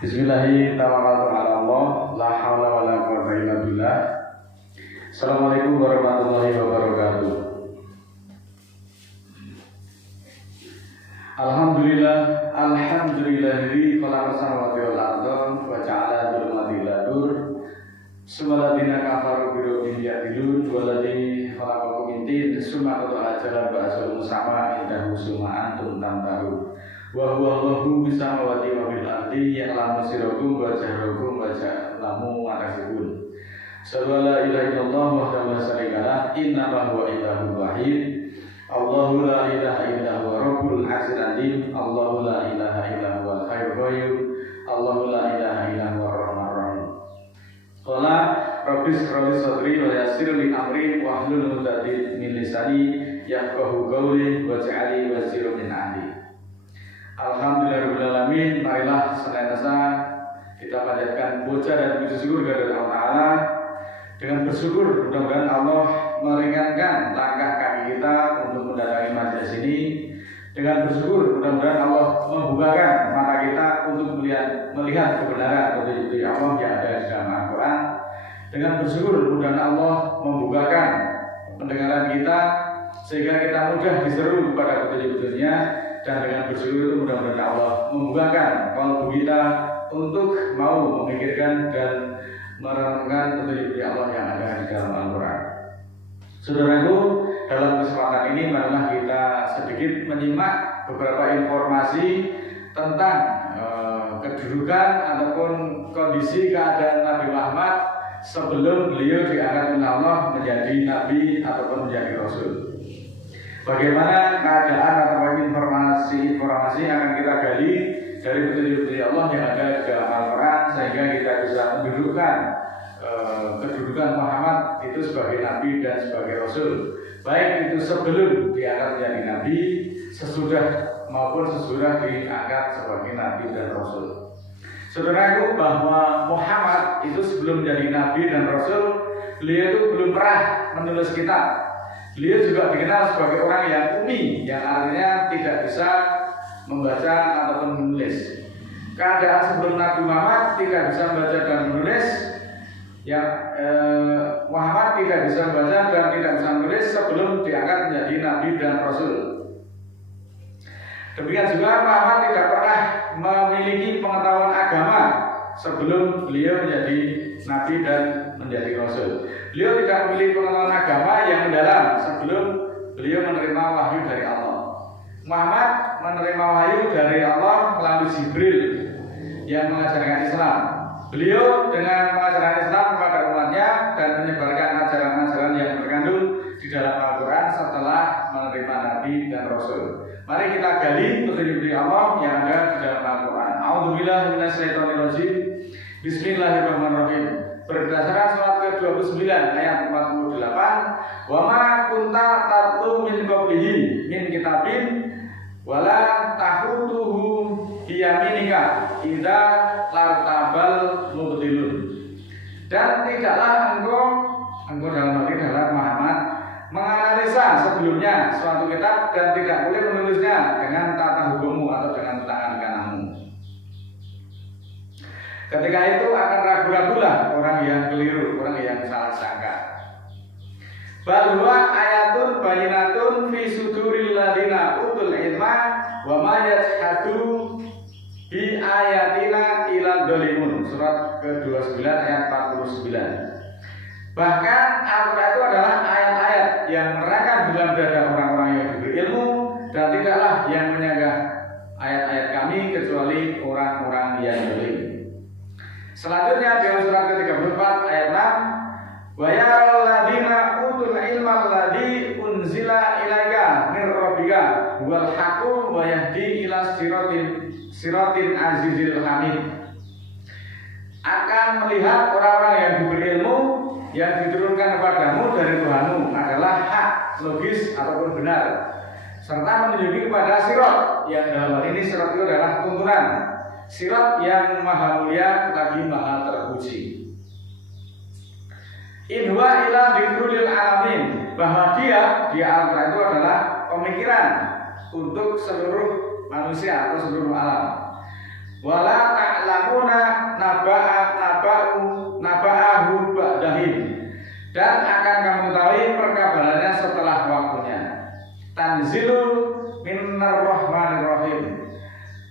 Bismillahirrahmanirrahim. La haula wala quwwata illa billah. Assalamualaikum warahmatullahi wabarakatuh. Alhamdulillahi khalaqa samawati wal arda wa ja'ala dhulumati ladur. Sumaladina kafaru bi rabbihim ya'dilun waladhi khalaqakum min tin summa qada ajalan ba'sul musama indahu summa antum tamtaru. Wa huwa Allahu bisamawati wa bil ardi ya'lamu sirrakum wa jahrakum wa ja'lamu ma tasifun. Sallallahu ilaha illallah wahdahu la syarika lah innahu huwa ilahul wahid. Allahu la ilaha illa huwa rabbul arsyil azim. Allahu la ilaha illa huwal hayyul qayyum. Allahu la ilaha illa huwar rahmanur rahim. Qala rabbis shrah li sadri wa yassir li amri wahlul 'uqdatam min lisani yafqahu qawli waj'alni waziran min amri. Alhamdulillahirrahmanirrahim. Marilah senantiasa kita panjatkan puja dan puji syukur kepada Allah Ta'ala. Dengan bersyukur mudah-mudahan Allah meringankan langkah kaki kita untuk mendatangi majelis ini. Dengan bersyukur mudah-mudahan Allah membukakan mata kita untuk melihat kebenaran petunjuk Allah yang ada di dalam Al-Quran. Dengan bersyukur mudah-mudahan Allah membukakan pendengaran kita sehingga kita mudah diseru kepada petunjuk-petunjuknya. Dan dengan bersyukur itu mudah-mudahan Allah membukakan kalbu kita untuk mau memikirkan dan merenungkan petunjuk Allah yang ada di dalam Al-Quran. Saudaraku, dalam kesempatan ini marilah kita sedikit menyimak beberapa informasi tentang kedudukan ataupun kondisi keadaan Nabi Muhammad sebelum beliau diangkat oleh Allah menjadi Nabi ataupun menjadi Rasul. Bagaimana keadaan atau informasi yang akan kita gali dari petunjuk Allah yang ada di dalam Al-Quran sehingga kita bisa mendudukkan kedudukan Muhammad itu sebagai Nabi dan sebagai Rasul, baik itu sebelum diangkat menjadi Nabi, sesudah maupun sesudah diangkat sebagai Nabi dan Rasul. Saudaraku, bahwa Muhammad itu sebelum menjadi Nabi dan Rasul, beliau itu belum pernah menulis kitab. Beliau juga dikenal sebagai orang yang umi, yang artinya tidak bisa membaca ataupun menulis. Keadaan sebelum Nabi Muhammad tidak bisa membaca dan menulis, Muhammad tidak bisa membaca dan tidak bisa menulis sebelum diangkat menjadi Nabi dan Rasul. Demikian juga Muhammad tidak pernah memiliki pengetahuan agama sebelum beliau menjadi Nabi dan menjadi Rasul. Beliau tidak memiliki pengetahuan agama yang mendalam sebelum beliau menerima wahyu dari Allah. Muhammad menerima wahyu dari Allah melalui Jibril yang mengajarkan Islam. Beliau dengan mengajarkan Islam kepada umatnya dan menyebarkan ajaran-ajaran yang terkandung di dalam Al-Quran setelah menerima Nabi dan Rasul. Mari kita gali petunjuk Allah yang ada di dalam Al-Quran. A'udzubillahi minasyaitonirrajim. Bismillahirrahmanirrahim. Berdasarkan surat ke-29 ayat 48, wa ma kunta tatlu min qablihi min kitabin wala tahutuhu biyaminika idza lartabal mubtilun. Dan tidaklah engkau dalam arti adalah Muhammad menganalisa sebelumnya suatu kitab dan tidak boleh menulisnya dengan tata hukummu atau dengan tangan kananmu. Ketika itu akan ragu-ragulah orang yang keliru, orang yang salah sangka. Bahwa ayatun bayinatun fi suduril ladina utul ilma wa ma yajhadu bi ayatina ila dzalimun. Surat ke-29 ayat 49. Bahkan Al-Quran itu adalah ayat-ayat yang menerangkan dalam dada orang-orang yang berilmu dan tidaklah yang menyanggah ayat-ayat kami kecuali orang-orang yang zalim. Selanjutnya dalam surat ke-34 ayat 6, wa yaral ladina utul ilma alladzi unzila ilaika mir rabbika wal haqqu wa yahdi ila siratin azizil hamid. Akan melihat orang-orang yang diberi ilmu yang diturunkan kepadamu dari Tuhanmu adalah hak, logis ataupun benar, serta menunjuki kepada sirat yang dalam hal ini sirat itu adalah tuntunan, sirat yang maha mulia lagi maha terpuji. Inwa ila dzikrul alamin, bahwa dia di Al-Quran itu adalah pemikiran untuk seluruh manusia atau seluruh alam. wala ta'lamuna naba'ahu ba'dahin, dan akan kamu ketahui perkabarannya setelah waktunya. Tanzilul minar rahmanir rahim,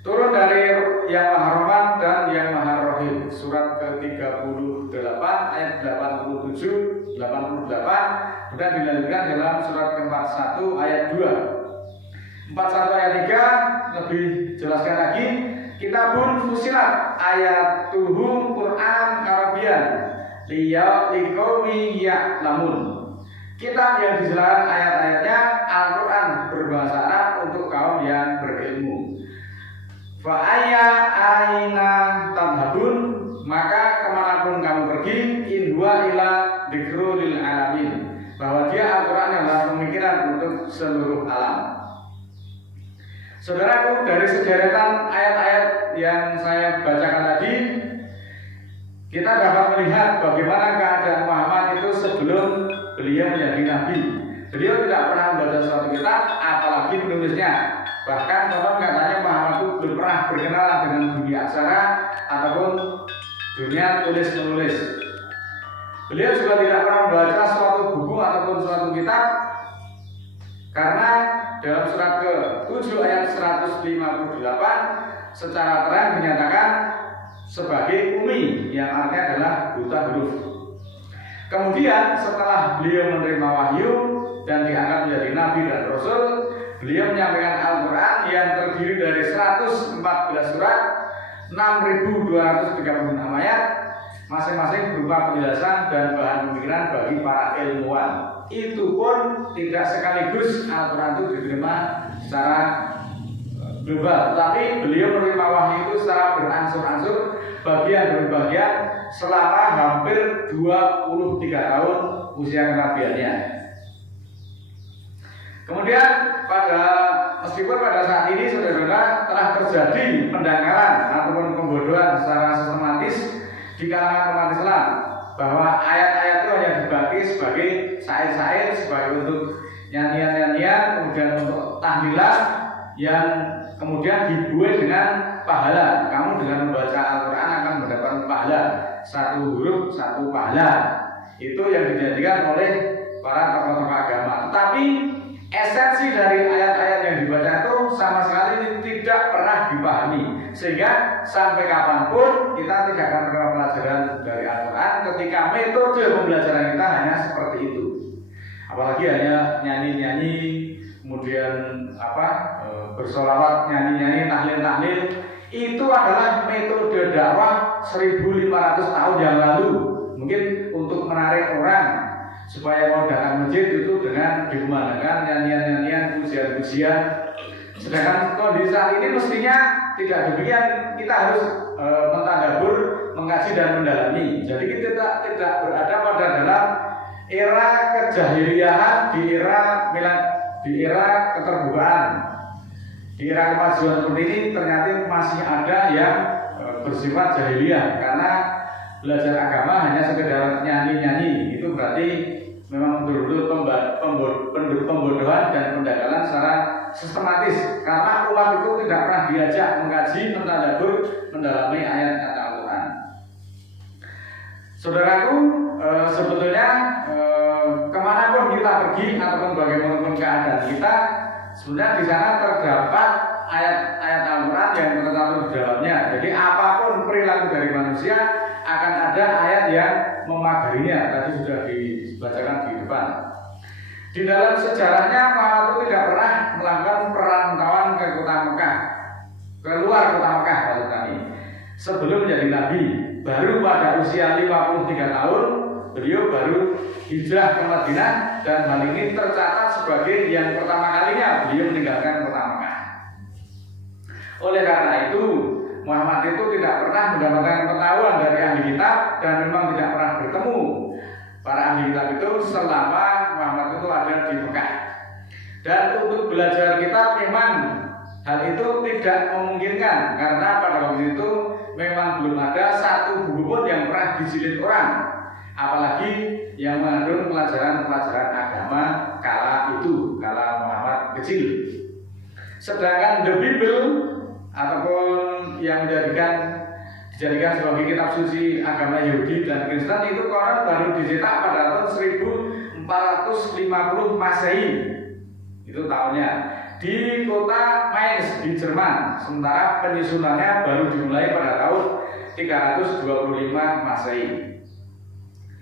turun dari yang maha rahman dan yang maha rahim. Surat ke-38 ayat 87 88, kemudian dilanjutkan dalam surat ke-41 ayat 2. 41 ayat 3 lebih jelaskan lagi, kitabun fusilat ayatuhum Quran Arabian liqaumi ya'lamun. Kitab yang dijelaskan ayat-ayatnya Al-Quran berbahasa Arab untuk kaum yang berilmu. Fa aina tadhabun, maka kemanapun kamu pergi, in huwa ila dzikrul lil alamin, bahwa dia Al-Quran yang adalah pemikiran untuk seluruh alam. Saudaraku, dari sederetan ayat-ayat yang saya bacakan tadi, kita dapat melihat bagaimana keadaan Muhammad itu sebelum beliau menjadi nabi. Beliau tidak pernah membaca suatu kitab, apalagi menulisnya. Bahkan konon katanya Muhammad itu belum pernah berkenalan dengan dunia aksara ataupun dunia tulis-menulis. Beliau juga tidak pernah membaca suatu buku ataupun suatu kitab, karena dalam surat ke-7 ayat 158 secara terang dinyatakan sebagai umi, yang artinya adalah buta huruf. Kemudian setelah beliau menerima wahyu dan diangkat menjadi nabi dan rasul, beliau menyampaikan Al-Quran yang terdiri dari 114 surat, 6.236 ayat, masing-masing berupa penjelasan dan bahan pemikiran bagi para ilmuwan. Itu pun tidak sekaligus Al-Quran itu diterima secara global, tetapi beliau menerima wahyu itu secara berangsur-angsur, bagian demi bagian, selama hampir 23 tahun usia kenabiannya. Kemudian meskipun pada saat ini saudara telah terjadi pendangkalan ataupun pembodohan secara sistematis di kalangan umat Islam, bahwa ayat-ayat itu hanya dibagi sebagai syair-syair, sebagai untuk nyanyian-nyanyian, kemudian untuk tahlilan yang kemudian dibuat dengan pahala. Kamu dengan membaca Al-Quran akan mendapatkan pahala, satu huruf satu pahala. Itu yang dijanjikan oleh para tokoh-tokoh agama. Tetapi esensi dari ayat-ayat yang dibaca itu sama sekali tidak pernah dipahami, sehingga sampai kapanpun kita tidak akan menerima pelajaran dari Al-Quran ketika metode pembelajaran kita hanya seperti itu. Apalagi hanya nyanyi-nyanyi, kemudian bersolawat, nyanyi-nyanyi, tahlil-tahlil. Itu adalah metode dakwah 1500 tahun yang lalu, mungkin untuk menarik orang supaya mau datang masjid itu dengan dikumandangkan nyanyian-nyanyian, pujian-pujian. Sedangkan kondisi saat ini mestinya tidak demikian. Kita harus mentadabbur, mengkaji dan mendalami. Jadi kita tidak berada pada dalam era kejahiliahan, di era keterbukaan, di era kemajuan seperti ini. Ternyata masih ada yang bersifat jahiliyah, karena belajar agama hanya sekedar nyanyi-nyanyi. Itu berarti memang betul-betul pembodohan dan pendangkalan secara sistematis, karena umat itu tidak pernah diajak mengkaji, mentadabbur, mendalami ayat kata Al-Quran. Saudaraku, sebetulnya kemanapun kita pergi ataupun bagaimanapun keadaan kita, sebenarnya di sana terdapat ayat-ayat Al-Quran yang tercantum di dalamnya. Jadi apapun perilaku dari manusia akan ada ayat yang memagarinya. Tadi sudah dibacakan di depan. Di dalam sejarahnya Muhammad itu tidak pernah melakukan perantauan ke kota Mekah, keluar kota Mekah maksud kami. Sebelum menjadi nabi, baru pada usia 53 tahun beliau baru hijrah ke Madinah, dan hal ini tercatat sebagai yang pertama kalinya beliau meninggalkan kota Mekah. Oleh karena itu Muhammad itu tidak pernah mendapatkan pengetahuan dari ahli kitab, dan memang tidak pernah bertemu para ahli kitab itu selama Muhammad itu ada di Mekah. Dan untuk belajar kitab memang hal itu tidak memungkinkan, karena pada waktu itu memang belum ada satu buku pun yang pernah dijilid orang, apalagi yang mengandung pelajaran-pelajaran agama kala itu, kala Muhammad kecil. Sedangkan The Bible ataupun yang dijadikan sebagai kitab suci agama Yahudi dan Kristen itu Quran baru dicetak pada tahun 1450 Masehi. Itu tahunnya di kota Mainz di Jerman. Sementara penyusunannya baru dimulai pada tahun 325 Masehi.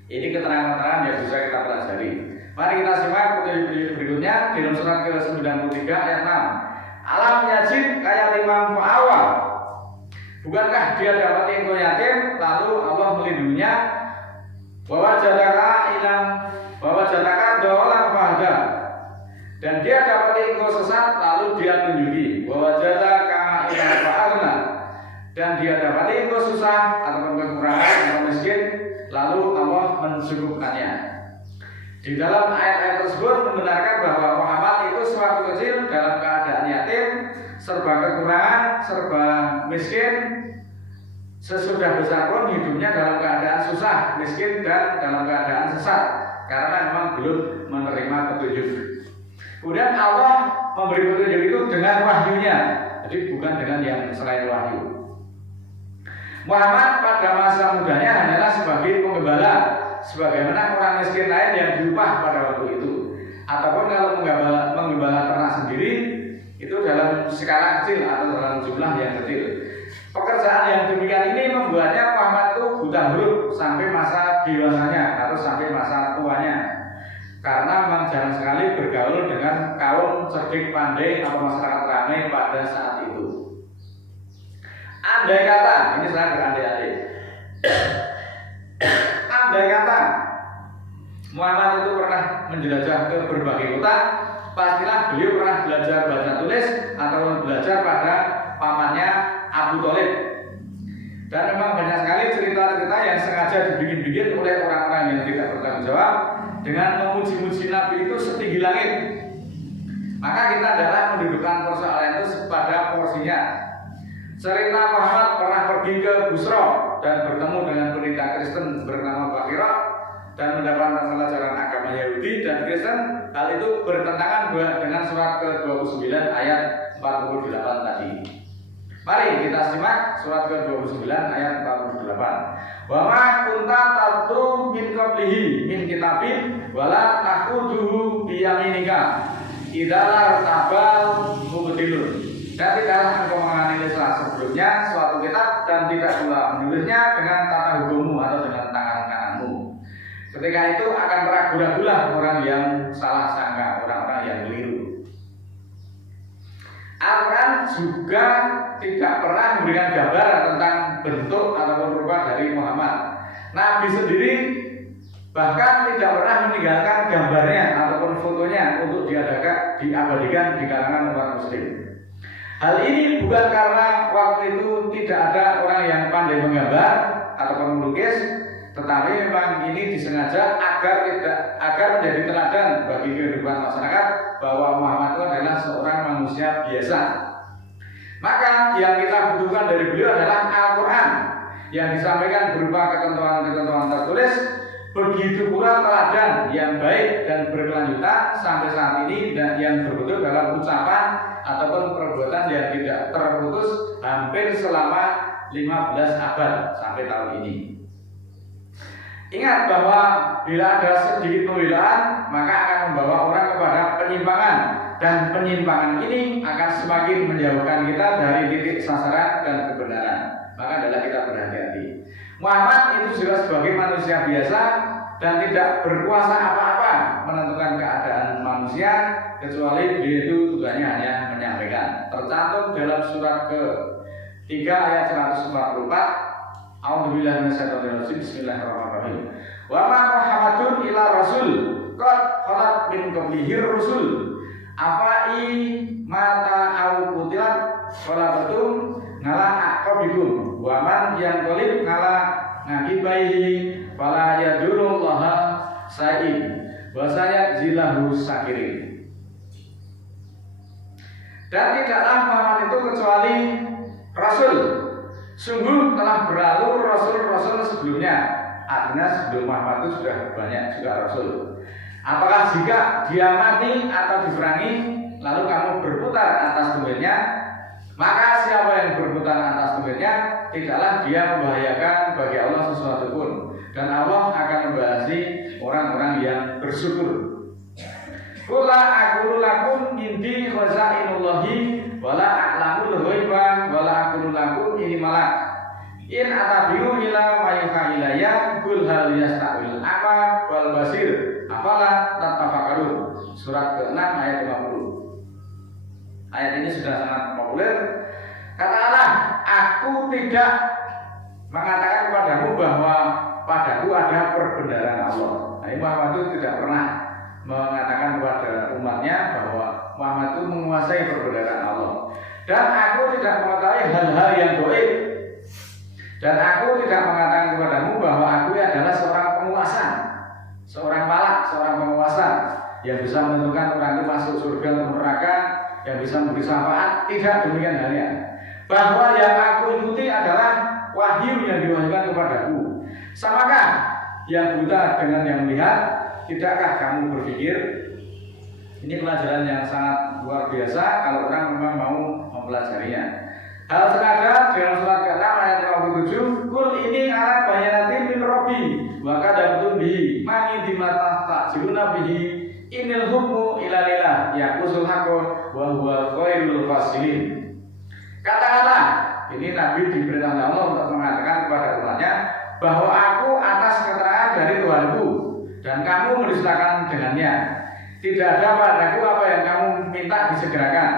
Ini keterangan-keterangan yang bisa kita pelajari. Mari kita simak berikutnya di dalam surat ke-93 ayat 6. Alam yajid kayak limam fa'awa. Bukankah dia dapat engkau yatim lalu Allah melindunginya? Bahwa jadaka dolan fahda. Dan dia dapat engkau sesat lalu dia tunjuki. Bahwa jadaka ilam fa'arna. Dan dia dapat engkau susah atau kekurangan atau miskin lalu Allah mencukupkannya. Di dalam ayat-ayat tersebut membenarkan bahwa Muhammad itu sewaktu kecil dalam keadaan yatim, serba kekurangan, serba miskin. Sesudah besar pun hidupnya dalam keadaan susah, miskin dan dalam keadaan sesat karena memang belum menerima petunjuk. Kemudian Allah memberi petunjuk itu dengan wahyunya, jadi bukan dengan yang selain wahyu. Muhammad pada masa mudanya hanyalah sebagai penggembala, sebagaimana orang miskin lain yang diupah pada waktu itu. Ataupun kalau menggembala ternak sendiri itu dalam skala kecil atau dalam jumlah yang kecil. Pekerjaan yang demikian ini membuatnya Muhammad itu buta huruf sampai masa dewasanya atau sampai masa tuanya. Karena memang jarang sekali bergaul dengan kaum cerdik pandai atau masyarakat ramai pada saat itu. Andai kata, ini saya berandai-andai. Andai kata Muhammad itu pernah menjelajah ke berbagai kota, pastilah beliau pernah belajar baca tulis atau belajar pada pamannya Abu Thalib. Dan memang banyak sekali cerita-cerita yang sengaja dibikin-bikin oleh orang-orang yang tidak bertanggung jawab dengan memuji-muji Nabi itu setinggi langit. Maka kita adalah mendudukkan persoalan itu pada porsinya. Cerita Muhammad pernah pergi ke Busra dan bertemu dengan pendeta Kristen bernama Bakira dan mendapatkan pelajaran agama Yahudi dan Kristen. Hal itu bertentangan dengan surat ke-29 ayat 48 tadi. Mari kita simak surat ke-29 ayat 48. Wa ma kunta tartu min qablihi min kitabin wala taquduhu bi yaminika idza tabal mubtilun. Dan tidaklah engkau menganalisa sebelumnya suatu kitab dan tidak pula menulisnya dengan tata hukummu atau dengan tangan kananmu. Ketika itu akan ragu-ragulah orang yang salah sangka, orang-orang yang keliru. Al-Quran juga tidak pernah memberikan gambar tentang bentuk ataupun rupa dari Muhammad. Nabi sendiri bahkan tidak pernah meninggalkan gambarnya ataupun fotonya untuk diabadikan di kalangan umat muslim. Hal ini bukan karena waktu itu tidak ada orang yang pandai menggambar ataupun melukis, tetapi memang ini disengaja agar menjadi teladan bagi kehidupan masyarakat bahwa Muhammad itu adalah seorang manusia biasa. Maka yang kita butuhkan dari beliau adalah Al-Quran yang disampaikan berupa ketentuan-ketentuan tertulis, begitu pula teladan yang baik dan berkelanjutan sampai saat ini dan yang berbentuk dalam ucapan ataupun perbuatan yang tidak terputus hampir selama 15 abad sampai tahun ini. Ingat bahwa bila ada sedikit pembelaan maka akan membawa orang kepada penyimpangan, dan penyimpangan ini akan semakin menjauhkan kita dari titik sasaran dan kebenaran. Maka adalah kita berhati-hati. Muhammad itu juga sebagai manusia biasa dan tidak berkuasa apa-apa menentukan keadaan manusia, kecuali dia itu tugasnya hanya menyampaikan. Tercantum dalam surat ke-3 ayat 144. A'udzubillahi minasyaitonirrajim. Bismillahirrahmanirrahim. Wa ma Muhammadun illa rasul qad khalat min qablihi rusul afai mata au qutilat wala betum ngala aqabikum wa man yanqalib ngala ngakibaihi fala yadurullaha sa'id wa sayajzilahu sakirin. Dan tidaklah Muhammad itu kecuali rasul. Sungguh telah berlalu rasul-rasul sebelumnya. Artinya sebelum Muhammad itu sudah banyak juga rasul. Apakah jika dia mati atau diperangi lalu kamu berputar atas tumirnya, maka siapa yang berputar atas tumir tidaklah dia membahayakan bagi Allah sesuatu pun, dan Allah akan membahasi orang-orang yang bersyukur. Qula aqulu lakum indi khazainullahi wala a'lamul ghaiba wala aqulu lakum inni malak. In atabiu ila mayuha ilayya qul hal yasta'il a'ma wal basir afala tatafakkarun. Surat ke-6 ayat 50. Ayat ini sudah sangat populer. Katakanlah, aku tidak mengatakan kepadamu bahwa padaku ada perbenaran Allah. Nah, Muhammad itu tidak pernah mengatakan kepada umatnya bahwa Muhammad itu menguasai perbenaran Allah. Dan aku tidak mengetahui hal-hal yang gaib. Dan aku tidak mengatakan kepadamu bahwa aku adalah seorang penguasa, seorang malak, seorang penguasa yang bisa menentukan orang itu masuk surga atau neraka, yang bisa memberi syafaat. Tidak demikian halnya. Bahwa yang aku ikuti adalah wahyu yang diwahyukan kepadaku. Samakah yang buta dengan yang melihat? Tidakkah kamu berpikir? Ini pelajaran yang sangat luar biasa kalau orang memang mau mempelajarinya. Hal senada dalam surat ke-6 ayat 57, Kul ini ala bayanatin min Rabbi wa kadabtum bihi ma'in dimata ta'jiluna bihi inil hukmu ila lillah yaqusul haqqo wa huwa khairul fasilin. Katakanlah, ini Nabi diperintah Allah untuk mengatakan kepada umatnya bahwa aku atas keterangan dari Tuhanku dan kamu mendustakan dengannya. Tidak ada padaku apa yang kamu minta disegerakan.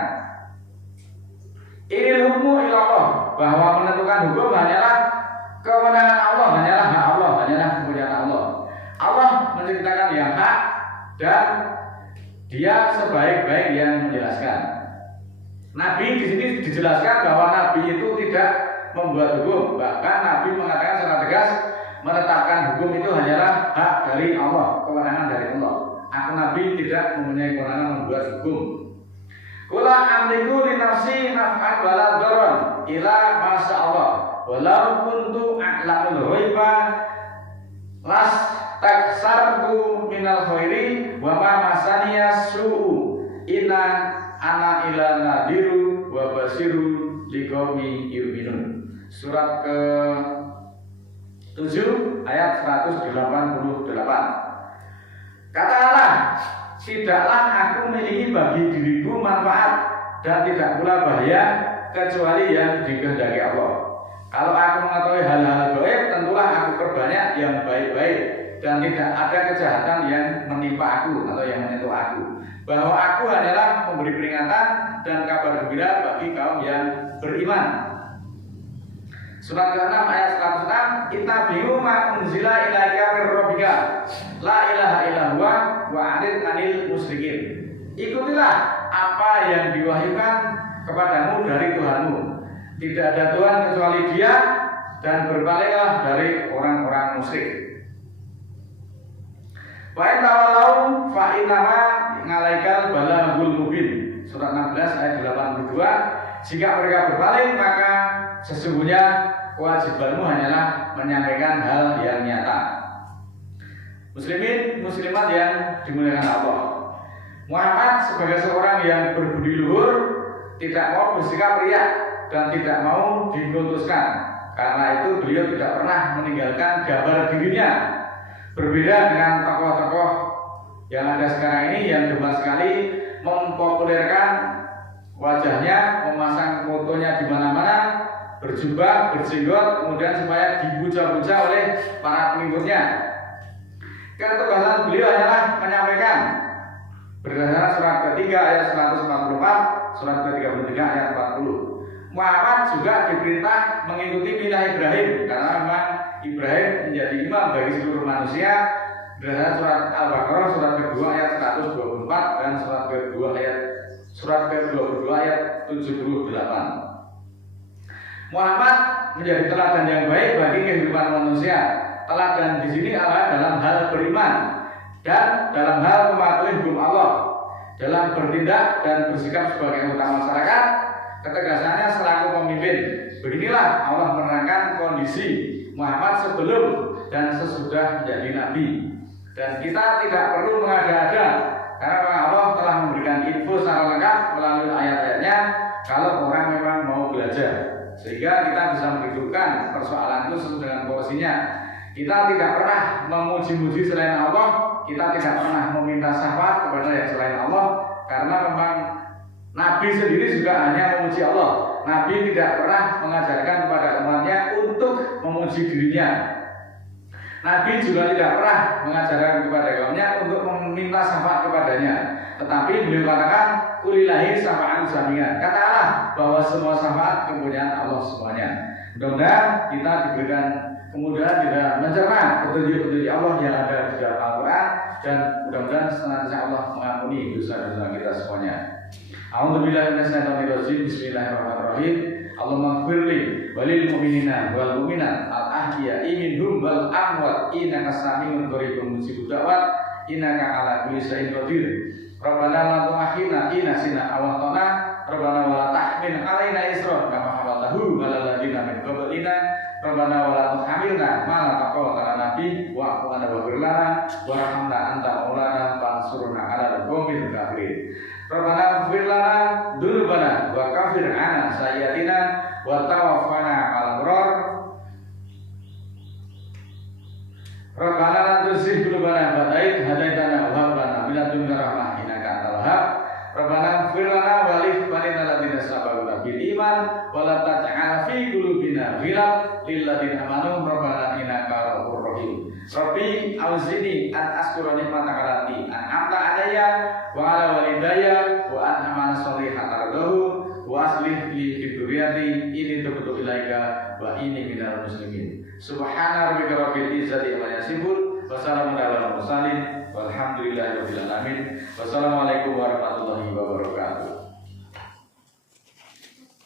Ini hukmu ilallah, bahwa menentukan hukum hanyalah kewenangan Allah, hanyalah hak Allah, hanyalah kemuliaan Allah. Allah menciptakan yang hak dan Dia sebaik-baik yang menjelaskan. Nabi di sini dijelaskan bahwa Nabi itu tidak membuat hukum, bahkan Nabi mengatakan secara tegas menetapkan hukum itu hanyalah hak dari Allah, kewenangan dari Allah. Aku Nabi tidak mempunyai kewenangan membuat hukum. Kula amliku li nafsi naf'an wala dharan ila masya Allah walau kuntu a'lamul ghaiba las taksartu minal khairi wa ma masaniya su'u inna ana ila nadiru wa basiru liqaumi yu'minun. Surat ke-7 ayat 188. Katakanlah, tidaklah aku memiliki bagi diriku manfaat dan tidak pula bahaya kecuali yang dikehendaki Allah. Kalau aku mengetahui hal-hal gaib, tentulah aku perbanyak yang baik-baik dan tidak ada kejahatan yang menimpa aku atau yang menyentuh aku. Bahwa aku hanyalah memberi peringatan dan kabar gembira bagi kaum yang beriman. Surat ke-6 ayat 106, Ittabi'u ma unzila ilaika mir rabbika la ilaha illa huwa wa a'rid 'anil musyrikin. Ikutilah apa yang diwahyukan kepadamu dari Tuhanmu. Tidak ada Tuhan kecuali Dia dan berpalinglah dari orang-orang musyrik. Wa in tawallaw fa innama 'alaikal balaghul mubin. Surat 16 ayat 82. Jika mereka berpaling maka sesungguhnya kewajibanmu hanyalah menyampaikan hal yang nyata. Muslimin, muslimat yang dimuliakan Allah, Muhammad sebagai seorang yang berbudi luhur tidak mau bersikap riak dan tidak mau dikultuskan. Karena itu beliau tidak pernah meninggalkan gambar dirinya. Berbeda dengan tokoh-tokoh yang ada sekarang ini yang gemar sekali mempopulerkan wajahnya, memasang fotonya di mana-mana, berjubah, berjenggot, kemudian supaya dipuja-puja oleh para pengikutnya. Ketugasan beliau hanyalah menyampaikan berdasarkan surat ketiga ayat 144, surat ke-33 ayat 40. Muhammad juga diperintah mengikuti milah Ibrahim karena memang Ibrahim menjadi imam bagi seluruh manusia. Berdasarkan surat Al-Baqarah surat kedua ayat 124 dan surat ke-22 ayat 78. Muhammad menjadi teladan yang baik bagi kehidupan manusia. Teladan di sini adalah dalam hal beriman dan dalam hal mematuhi hukum Allah, dalam bertindak dan bersikap sebagai anggota masyarakat. Ketegasannya selaku pemimpin. Beginilah Allah menerangkan kondisi Muhammad sebelum dan sesudah menjadi nabi. Dan kita tidak perlu mengada-ada karena Allah telah memberikan info secara lengkap melalui ayat-ayatnya kalau orang memang mau belajar. sehingga kita bisa mendudukkan persoalan itu sesuai dengan porsinya. Kita tidak pernah memuji-muji selain Allah, kita tidak pernah meminta syafaat kepada yang selain Allah, karena memang Nabi sendiri juga hanya memuji Allah. Nabi tidak pernah mengajarkan kepada umatnya untuk memuji dirinya. Nabi juga tidak pernah mengajarkan kepada kaumnya untuk meminta syafaat kepadanya. Tetapi beliau katakan, kulillahi syafa'atu jami'an. Katakanlah bahwa semua syafaat kepunyaan Allah semuanya. Mudah-mudahan kita diberikan kemudahan di dalam mencerna petunjuk-petunjuk Allah yang ada di dalam Al-Quran, dan mudah-mudahan senantiasa Allah mengampuni dosa-dosa kita semuanya. A'udzubillahi minasyaitonirrajim. Bismillahirrahmanirrahim. Allahumma ighfirli walil mu'minina wal mu'minat al-ahya'i minhum wal amwat innaka sami'un qaribun mujibud da'wat innaka 'ala kulli syai'in qadir. Rabbana la tu'akhidna in nasina aw akhtana. Rabbana wa la tahmil 'alaina isran kama hamaltahu 'alal ladzina min qablina. Rabbana wa la tuhamilna ma la taqata lana bi wa'fu 'anna waghfir lana warhamna anta maulana fansurna 'alal qaumil kafirin. Rabbana ighfir lana dzunubana wa kaffir 'anna sayyi'atina wa tawaffana 'alal abrar. Rabbana la tuzigh qulubana ba'da idh hadaitana wa hab lana min ladunka rahmah innaka antal wahhab. Rabbana ighfir lana wa li ikhwanina alladziina sabaquna bil iman wa la taj'al fi qulubina ghillan lil ladzina amanu rabbana innaka ghafurur rahim. Rabbi auzi'ni an ashkura ni'mataka allati an'amta 'alayya wa 'ala walidayya wa an a'mala shalihan tardahu wa aslih li fi dzurriyyati inni tubtu ilaika wa inni minal muslimin. Subhana rabbika rabbil izzati amma yasifun wa salamun 'alal mursalin walhamdulillahi rabbil alamin. Wassalamualaikum warahmatullahi wabarakatuh.